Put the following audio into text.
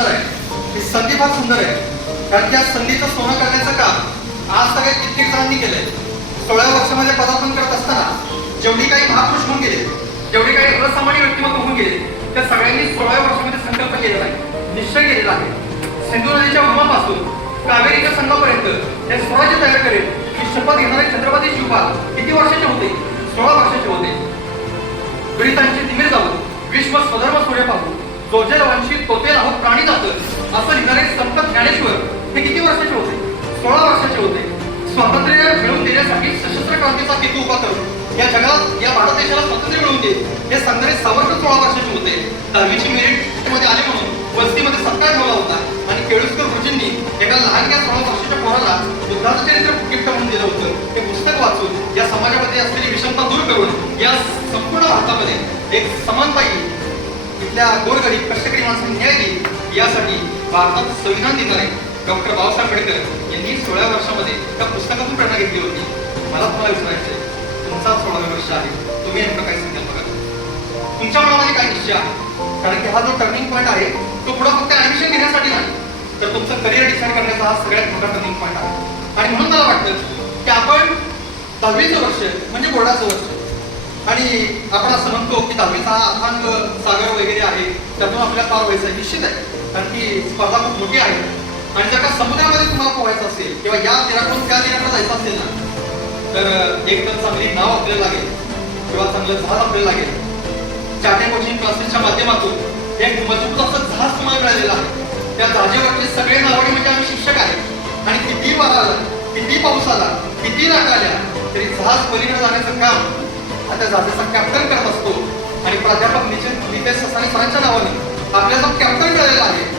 सुंदर आहे. ही संधी फार सुंदर आहे. कारण त्या संधीचं सोनं करण्याचं काम आज सगळ्या कित्येक जणांनी केलंय. सोळा वर्षामध्ये पदार्पण करत असताना जेवढी काही महापुरुष होऊन गेले जेवढी काही असामान्य व्यक्तिमत्व होऊन गेले त्या सगळ्यांनी सोळाव्या वर्षामध्ये संकल्प केलेला आहे. निश्चय केलेला आहे. सिंधू नदीच्या उमापासून कावेरीच्या संघापर्यंत हे स्वराज्य तयार करेल ही शपथ घेणारे छत्रपती शिवपाल किती वर्षाचे होते? सोळा वर्षाचे होते. पीडितांची तिमीर जाऊ विश्व स्वधर्म सूर्य पाहू जोजेल वंशी तोतेल जातोय. असं लिहिणारे संत ज्ञानेश्वर हे किती वर्षाचे होते? सोळा वर्षाचे होते. स्वातंत्र्य मिळवून देण्यासाठी सशस्त्र क्रांतीचा हेतू उभा या जगात या भारत देशाला स्वातंत्र्य मिळवून दे हे सांगणारे सावरकर सोळा वर्षाचे होते. दहावीची मेरिटमध्ये आले म्हणून वस्तीमध्ये सत्कार ठेवला होता. आणि केळुसकर गुरुजींनी एका लहानग्या सोळा वर्षाच्या पोराला बुद्धाचं चरित्र गिफ्ट म्हणून दिलं होतं. हे पुस्तक वाचून या समाजामध्ये असलेली विषमता दूर करून या संपूर्ण भारतामध्ये एक समानता येईल इथल्या गोरगरीब कष्टकरी माणसांनी न्याय देईल यासाठी भारतात संविधान देणारे डॉक्टर बाबासाहेब आंबेडकर यांनी सोळा वर्षामध्ये त्या पुस्तकातून प्रेरणा घेतली होती. मला तुम्हाला विचारायचं आहे, तुमचा सोळाव्या वर्ष आहे. तुम्ही नेमकं काय संकल्प करा तुमच्या मनामध्ये काय निश्चय आहे? कारण की हा जो टर्निंग पॉईंट आहे तो पुढे फक्त ऍडमिशन घेण्यासाठी नाही. तर तुमचं करिअर डिसाईड करण्याचा हा सगळ्यात मोठा टर्निंग पॉईंट आहे. आणि म्हणून मला वाटतं की आपण दहावीचं वर्ष म्हणजे बोर्डाचं वर्ष आणि आपण असं म्हणतो की दहावीचा हा अथांग त्यातून आपल्याला पार व्हायचं आहे. निश्चित आहे. कारण की स्पर्धा खूप मोठी आहे. आणि जर का समुद्रामध्ये तुम्हाला पोहायचं असेल किंवा या तीराकडून त्या तीराकडे जायचं असेल ना तर एक तर चांगली नाव आपल्याला लागेल. किंवा चांगलं जहाज आपल्याला लागेल. चाटे कोचिंग क्लासेसच्या माध्यमातून एक मजबूत असं जहाज तुम्हाला मिळालेलं आहे. त्या जहाजेवरचे सगळे नावडे म्हणजे आम्ही शिक्षक आहे. आणि किती वारा आला किती पाऊस आला किती लाटा आल्या तरी जहाज पलीकडे जाण्याचं काम हा त्या जहाजाचा कॅप्टन करत असतो. आणि प्राध्यापक आणि सरांच्या नावाने. आपल्याला कॅप्टन मिळालेला आहे.